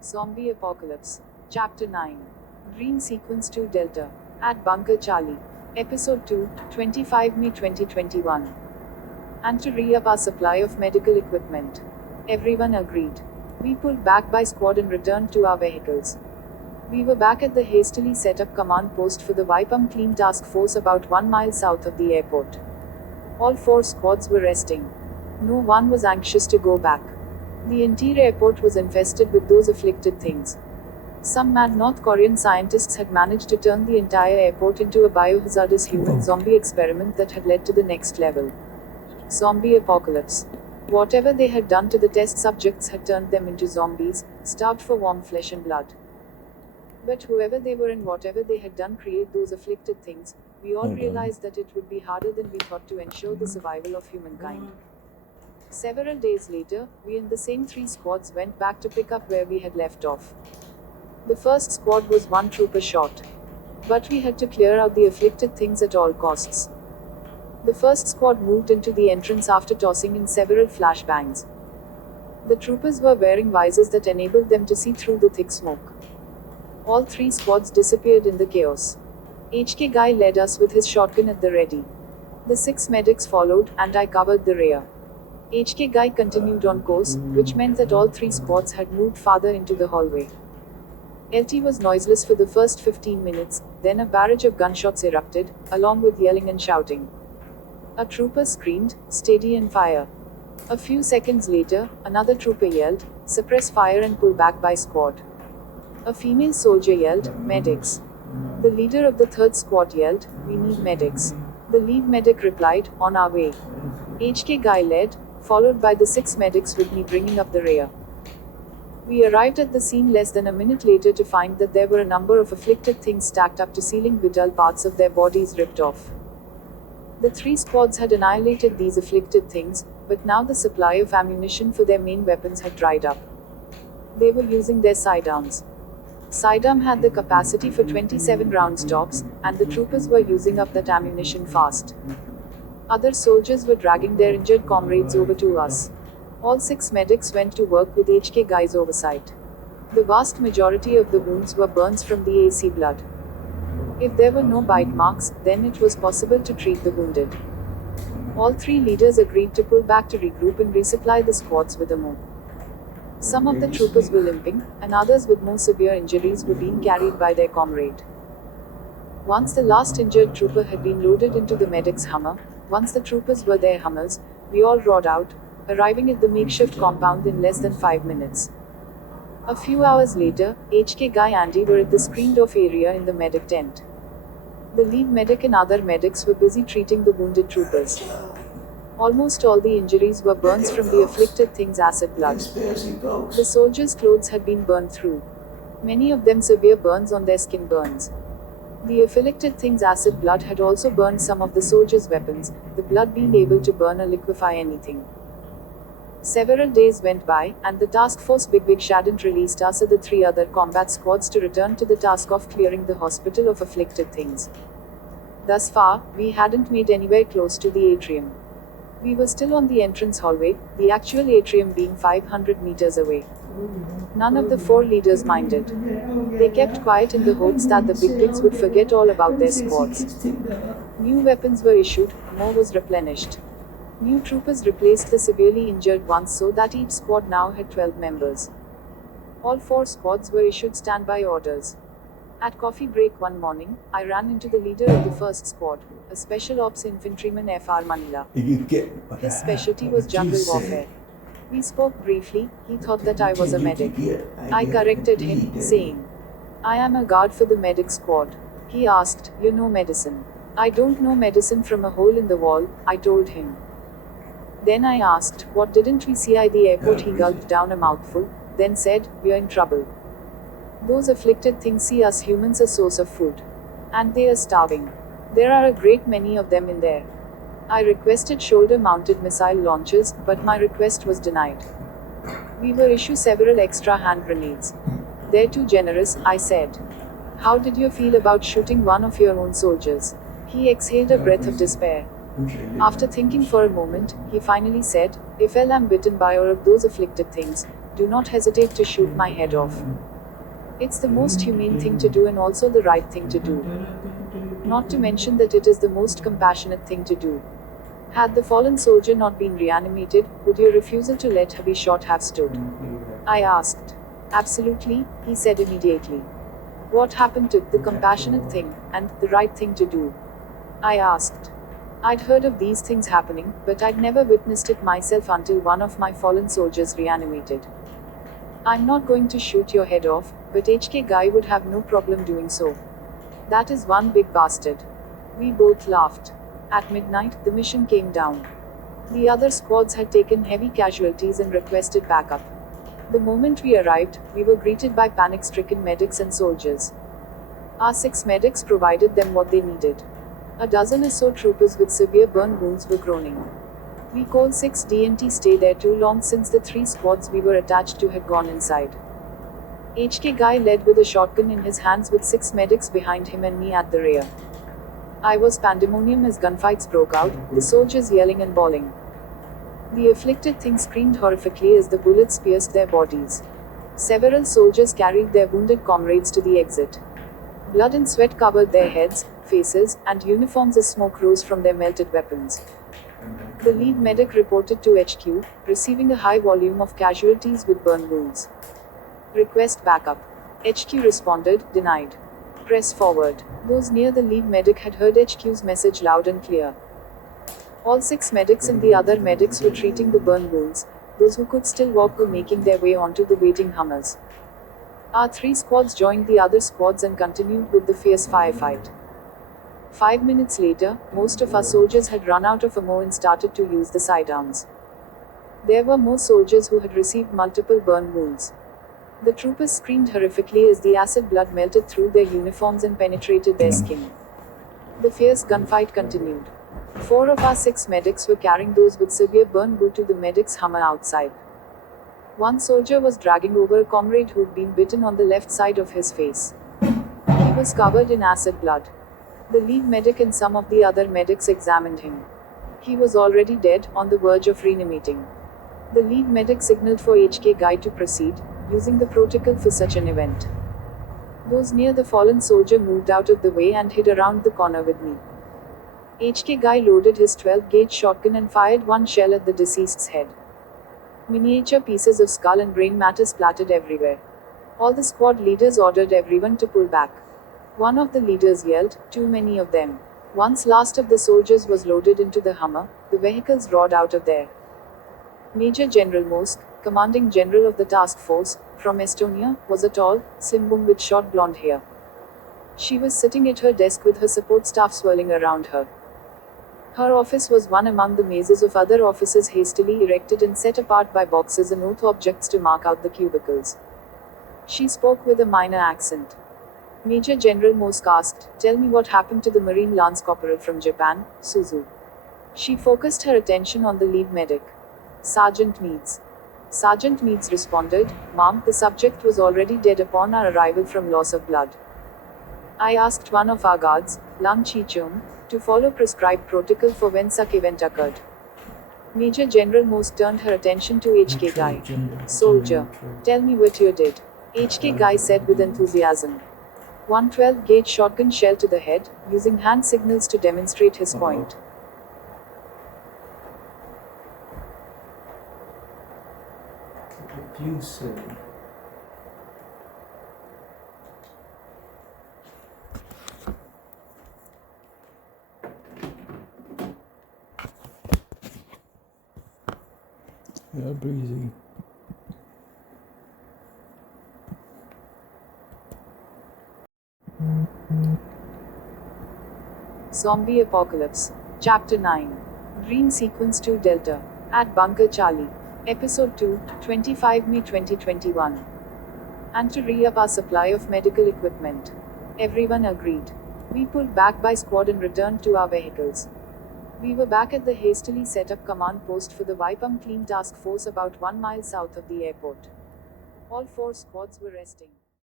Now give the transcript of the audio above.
Zombie Apocalypse. Chapter 9. Green Sequence 2 Delta. At Bunker Charlie. Episode 2, 25 May 2021. And to re-up our supply of medical equipment. Everyone agreed. We pulled back by squad and returned to our vehicles. We were back at the hastily set up command post for the Wipe Clean Task Force about 1 mile south of the airport. All 4 squads were resting. No one was anxious to go back. The entire airport was infested with those afflicted things. Some mad North Korean scientists had managed to turn the entire airport into a biohazardous human zombie experiment that had led to the next level. Zombie apocalypse. Whatever they had done to the test subjects had turned them into zombies, starved for warm flesh and blood. But whoever they were and whatever they had done create those afflicted things, we all realized that it would be harder than we thought to ensure the survival of humankind. Several days later, we and the same 3 squads went back to pick up where we had left off. The first squad was 1 trooper shot. But we had to clear out the afflicted things at all costs. The first squad moved into the entrance after tossing in several flashbangs. The troopers were wearing visors that enabled them to see through the thick smoke. All 3 squads disappeared in the chaos. HK Guy led us with his shotgun at the ready. The 6 medics followed, and I covered the rear. HK Guy continued on course, which meant that all 3 squads had moved farther into the hallway. LT was noiseless for the first 15 minutes, then a barrage of gunshots erupted, along with yelling and shouting. A trooper screamed, "Steady and fire." A few seconds later, another trooper yelled, "Suppress fire and pull back by squad." A female soldier yelled, "Medics." The leader of the 3rd squad yelled, "We need medics." The lead medic replied, "On our way." HK Guy led, followed by the 6 medics with me bringing up the rear. We arrived at the scene less than a minute later to find that there were a number of afflicted things stacked up to ceiling, vital parts of their bodies ripped off. The 3 squads had annihilated these afflicted things, but now the supply of ammunition for their main weapons had dried up. They were using their sidearms. Sidearm had the capacity for 27 round stops, and the troopers were using up that ammunition fast. Other soldiers were dragging their injured comrades over to us. All 6 medics went to work with HK Guy's oversight. The vast majority of the wounds were burns from the AC blood. If there were no bite marks, then it was possible to treat the wounded. All 3 leaders agreed to pull back to regroup and resupply the squads with ammo. Some of the troopers were limping, and others with more severe injuries were being carried by their comrade. Once the last injured trooper had been loaded into the medic's Hummer, once the troopers were their Hummers, we all rode out, arriving at the makeshift compound in less than 5 minutes. A few hours later, HK Guy and Andy were at the screened-off area in the medic tent. The lead medic and other medics were busy treating the wounded troopers. Almost all the injuries were burns from the afflicted thing's acid blood. The soldiers' clothes had been burned through. Many of them severe burns on their skin burns. The afflicted thing's acid blood had also burned some of the soldiers' weapons, the blood being able to burn or liquefy anything. Several days went by, and the task force Big hadn't released us or the 3 other combat squads to return to the task of clearing the hospital of afflicted things. Thus far, we hadn't made anywhere close to the atrium. We were still on the entrance hallway, the actual atrium being 500 meters away. None of the 4 leaders minded. They kept quiet in the hopes that the Bigs would forget all about their squads. New weapons were issued, more was replenished. New troopers replaced the severely injured ones so that each squad now had 12 members. All 4 squads were issued standby orders. At coffee break one morning, I ran into the leader of the 1st squad, a special ops infantryman Fr. Manila. His specialty was jungle warfare. We spoke briefly. He thought that I was a medic. I corrected him, saying, "I am a guard for the medic squad." He asked, "You know medicine?" "I don't know medicine from a hole in the wall," I told him. Then I asked, "What didn't we see at the airport?" He gulped down a mouthful, then said, "We're in trouble. Those afflicted things see us humans a source of food. And they are starving. There are a great many of them in there." I requested shoulder-mounted missile launchers, but my request was denied. We were issued several extra hand grenades. "They're too generous," I said. "How did you feel about shooting one of your own soldiers?" He exhaled a breath of despair. After thinking for a moment, he finally said, "If I am bitten by or of those afflicted things, do not hesitate to shoot my head off. It's the most humane thing to do and also the right thing to do. Not to mention that it is the most compassionate thing to do." Had the fallen soldier not been reanimated, would your refusal to let her be shot have stood? I asked. "Absolutely," he said immediately. "What happened to the compassionate thing and the right thing to do?" I asked. I'd heard of these things happening, but I'd never witnessed it myself until one of my fallen soldiers reanimated. "I'm not going to shoot your head off, but HK guy would have no problem doing so. That is one big bastard." We both laughed. At midnight, the mission came down. The other squads had taken heavy casualties and requested backup. The moment we arrived, we were greeted by panic-stricken medics and soldiers. Our 6 medics provided them what they needed. A dozen or so troopers with severe burn wounds were groaning. We called 6 DNT stay there too long since the 3 squads we were attached to had gone inside. HK guy led with a shotgun in his hands with 6 medics behind him and me at the rear. I was pandemonium as gunfights broke out, the soldiers yelling and bawling. The afflicted things screamed horrifically as the bullets pierced their bodies. Several soldiers carried their wounded comrades to the exit. Blood and sweat covered their heads, faces, and uniforms as smoke rose from their melted weapons. The lead medic reported to HQ, receiving a high volume of casualties with burn wounds. "Request backup." HQ responded, "Denied. Press forward." Those near the lead medic had heard HQ's message loud and clear. All 6 medics and the other medics were treating the burn wounds. Those who could still walk were making their way onto the waiting Hummers. Our 3 squads joined the other squads and continued with the fierce firefight. 5 minutes later, most of our soldiers had run out of ammo and started to use the sidearms. There were more soldiers who had received multiple burn wounds. The troopers screamed horrifically as the acid blood melted through their uniforms and penetrated their skin. The fierce gunfight continued. 4 of our 6 medics were carrying those with severe burn wound to the medic's Hummer outside. One soldier was dragging over a comrade who'd been bitten on the left side of his face. He was covered in acid blood. The lead medic and some of the other medics examined him. He was already dead, on the verge of reanimating. The lead medic signaled for HK guy to proceed, using the protocol for such an event. Those near the fallen soldier moved out of the way and hid around the corner with me. HK guy loaded his 12-gauge shotgun and fired one shell at the deceased's head. Miniature pieces of skull and brain matter splattered everywhere. All the squad leaders ordered everyone to pull back. One of the leaders yelled, "Too many of them." Once last of the soldiers was loaded into the Hummer, the vehicles roared out of there. Major General Mosk, commanding general of the task force, from Estonia, was a tall, slim woman with short blonde hair. She was sitting at her desk with her support staff swirling around her. Her office was one among the mazes of other offices hastily erected and set apart by boxes and oath objects to mark out the cubicles. She spoke with a minor accent. Major General Mosk asked, "Tell me what happened to the Marine Lance Corporal from Japan, Suzu." She focused her attention on the lead medic. "Sergeant Meads." Sergeant Meads responded, "Ma'am, the subject was already dead upon our arrival from loss of blood." I asked one of our guards, Lam Chi-chung, to follow prescribed protocol for when such event occurred. Major General Mosk turned her attention to HK Guy. "Soldier, tell me what you did." HK Guy said with enthusiasm. 112-gauge shotgun shell to the head, using hand signals to demonstrate his point. Yeah, breezy. Zombie Apocalypse. Chapter 9. Green Sequence 2 Delta. At Bunker Charlie. Episode 2, 25 May 2021. And to re-up our supply of medical equipment. Everyone agreed. We pulled back by squad and returned to our vehicles. We were back at the hastily set up command post for the Wipe Clean task force about 1 mile south of the airport. All 4 squads were resting.